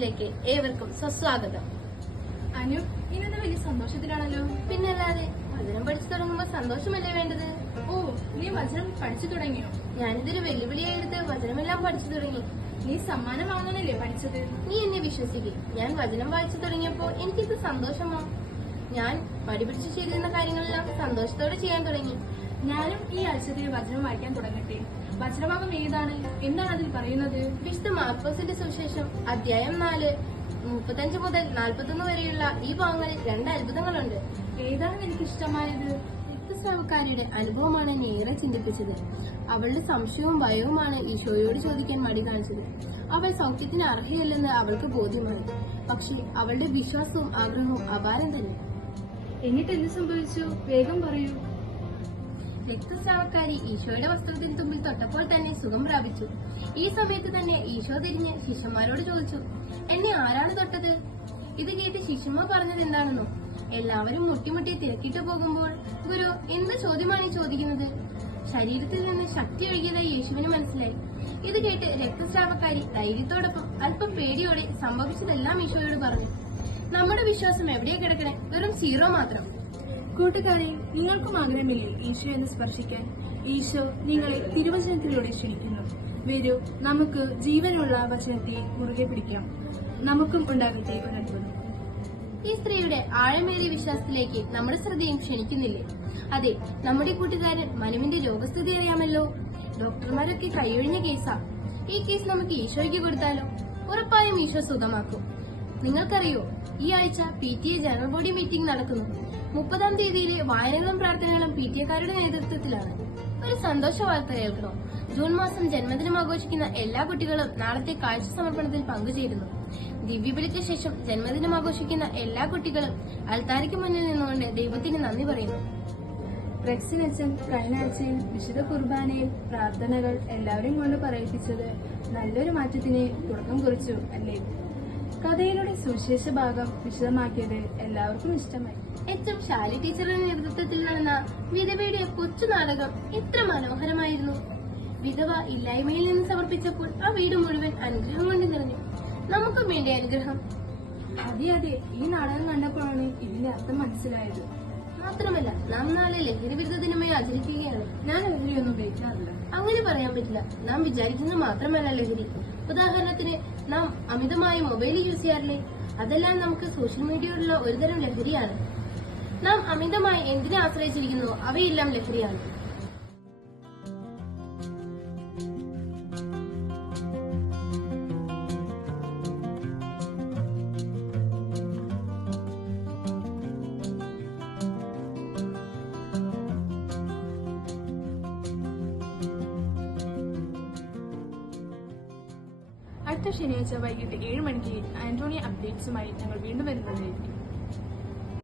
ക്ലാസ്സിലേക്ക് ഏവർക്കും സ്വസ്വാഗതം. അനു, ഇന്നെന്താ വലിയ സന്തോഷത്തിലാണല്ലോ? പിന്നല്ലാതെ, വചനം പഠിച്ചു തുടങ്ങുമ്പോ സന്തോഷമല്ലേ വേണ്ടത്? ഓ, നീ വചനം പഠിച്ചു തുടങ്ങിയോ? ഞാനിതൊരു വെല്ലുവിളിയായി എടുത്ത് വചനമെല്ലാം പഠിച്ചു തുടങ്ങി. നീ സമ്മാനം വാങ്ങാനല്ലേ പഠിച്ചത്? നീ എന്നെ വിശ്വസിക്കും. ഞാൻ വചനം വായിച്ചു തുടങ്ങിയപ്പോ എനിക്കിത് സന്തോഷമോ? ഞാൻ പഠിപ്പിടിച്ച് ചെയ്തിരുന്ന കാര്യങ്ങളെല്ലാം സന്തോഷത്തോടെ ചെയ്യാൻ തുടങ്ങി. ഞാനും ഈ ആഴ്ചയിൽ വചനം വായിക്കാൻ തുടങ്ങട്ടെ. വചനഭാഗം ഏതാണ്? എന്താണ് അതിൽ പറയുന്നത്? വിശുദ്ധ മാർക്കോസിന്റെ സുവിശേഷം അധ്യായം 4 35 മുതൽ 41 വരെയുള്ള ഈ ഭാഗങ്ങളിൽ 2 അത്ഭുതങ്ങളുണ്ട്. ഏതാണ് എനിക്ക് ഇഷ്ടമായത്? രക്തസ്രാവക്കാരിയുടെ അനുഭവമാണ് എന്നെ ഏറെ ചിന്തിപ്പിച്ചത്. അവളുടെ സംശയവും ഭയവുമാണ് ഈശോയോട് ചോദിക്കാൻ മടി കാണിച്ചത്. അവൾ സൗഖ്യത്തിന് അർഹയല്ലെന്ന് അവൾക്ക് ബോധ്യമായി. പക്ഷേ അവളുടെ വിശ്വാസവും ആഗ്രഹവും അപാരം തന്നെ. എന്നിട്ട് എന്ത് സംഭവിച്ചു? വേഗം പറയൂ. രക്തസ്രാവക്കാരി ഈശോയുടെ വസ്ത്രത്തിന് തുമ്പിൽ തൊട്ടപ്പോൾ തന്നെ സുഖം പ്രാപിച്ചു. ഈ സമയത്ത് തന്നെ ഈശോ തിരിഞ്ഞ് ശിഷ്യന്മാരോട് ചോദിച്ചു, എന്നെ ആരാണ് തൊട്ടത്? ഇത് കേട്ട് ശിഷ്യന്മാർ പറഞ്ഞത് എന്താണെന്നോ? എല്ലാവരും മുട്ടിമുട്ടി തിരക്കിട്ട് പോകുമ്പോൾ ഗുരു എന്ത് ചോദ്യമാണ് ഈ ചോദിക്കുന്നത്? ശരീരത്തിൽ നിന്ന് ശക്തി ഒഴുകിയതായി യേശുവിന് മനസ്സിലായി. ഇത് കേട്ട് രക്തസ്രാവക്കാരി ധൈര്യത്തോടൊപ്പം അല്പം പേടിയോടെ സംഭവിച്ചതെല്ലാം ഈശോയോട് പറഞ്ഞു. നമ്മുടെ വിശ്വാസം എവിടെയാ കിടക്കണേ? വെറും 0 മാത്രം. കൂട്ടുകാരെ, നിങ്ങൾക്കും ആഗ്രഹമില്ലേ ഈശോയെ സ്പർശിക്കാൻ? ഈശോ നിങ്ങളെ തിരുവചനത്തിലൂടെ ക്ഷണിക്കുന്നു. വരൂ, നമുക്ക് ജീവനുള്ള വചനത്തെ മുറുകെ പിടിക്കാം. നമുക്കും ഉണ്ടാകട്ടെ ഒരു അത്ഭുതം. ഈ സ്ത്രീയുടെ ആഴമേറിയ വിശ്വാസത്തിലേക്ക് നമ്മുടെ ശ്രദ്ധയും ക്ഷണിക്കുന്നില്ലേ? അതെ, നമ്മുടെ കൂട്ടുകാരൻ മനുവിന്റെ രോഗസ്ഥിതി അറിയാമല്ലോ. ഡോക്ടർമാരൊക്കെ കൈയൊഴിഞ്ഞ കേസാ. ഈ കേസ് നമുക്ക് ഈശോയ്ക്ക് കൊടുത്താലോ? ഉറപ്പായും ഈശോ സുഖമാക്കും. നിങ്ങൾക്കറിയോ, ഈ ആഴ്ച PTA ജനറൽ ബോഡി മീറ്റിംഗ് നടക്കുന്നു. 30-ാം തീയതിയിലെ വായനകളും പ്രാർത്ഥനകളും PTA-കാരുടെ നേതൃത്വത്തിലാണ്. ഒരു സന്തോഷ വാർത്ത കേൾക്കണോ? ജൂൺ മാസം ജന്മദിനം ആഘോഷിക്കുന്ന എല്ലാ കുട്ടികളും നാളത്തെ കാഴ്ച സമർപ്പണത്തിൽ പങ്കുചേരുന്നു. ദിവ്യബലിക്ക് ശേഷം ജന്മദിനം ആഘോഷിക്കുന്ന എല്ലാ കുട്ടികളും അൽത്താരയ്ക്ക് മുന്നിൽ നിന്നുകൊണ്ട് ദൈവത്തിന് നന്ദി പറയുന്നു. റെക്സിനച്ചൻ കഴിഞ്ഞ ആഴ്ചയിൽ വിശുദ്ധ കുർബാനയിൽ പ്രാർത്ഥനകൾ എല്ലാവരും കൊണ്ട് പറയിപ്പിച്ചത് നല്ലൊരു മാറ്റത്തിന് തുടക്കം കുറിച്ചു അല്ലേ? കഥയിലൂടെ സുവിശേഷ ഭാഗം വിശദമാക്കിയത് എല്ലാവർക്കും ഇഷ്ടമായി. ഏറ്റവും ശാലി ടീച്ചറുടെ നേതൃത്വത്തിൽ നടന്ന വിധവയുടെ കൊച്ചു നാടകം എത്ര മനോഹരമായിരുന്നു. വിധവ ഇല്ലായ്മയിൽ നിന്ന് സമർപ്പിച്ചപ്പോൾ ആ വീട് മുഴുവൻ അനുഗ്രഹം കൊണ്ട് നിറഞ്ഞു. നമുക്കും വേണ്ട അനുഗ്രഹം. അതെ, ഈ നാടകം കണ്ടപ്പോഴാണ് ഇതിന്റെ അർത്ഥം മനസ്സിലായത്. മാത്രമല്ല, നാം നാളെ ലഹരി വിരുദ്ധ ദിനമായി ആചരിക്കുകയാണ്. ഞാൻ ലഹരിയൊന്നും ഉപയോഗിക്കാറില്ല. അങ്ങനെ പറയാൻ പറ്റില്ല. നാം വിചാരിക്കുന്നത് മാത്രമല്ല ലഹരി. ഉദാഹരണത്തിന്, നാം അമിതമായി മൊബൈൽ യൂസ് ചെയ്യാറില്ലേ? അതെല്ലാം നമുക്ക് സോഷ്യൽ മീഡിയയോടുള്ള ഒരുതരം ലഹരിയാണ്. നാം അമിതമായി എന്തിനെ ആശ്രയിച്ചിരിക്കുന്നുവോ അവയെല്ലാം ലഹരിയാണ്. അടുത്ത ശനിയാഴ്ച വൈകിട്ട് 7 മണിക്ക് ആന്റോണിയ അപ്ഡേറ്റ്സുമായി ഞങ്ങൾ വീണ്ടും വരുന്നതായിരിക്കും.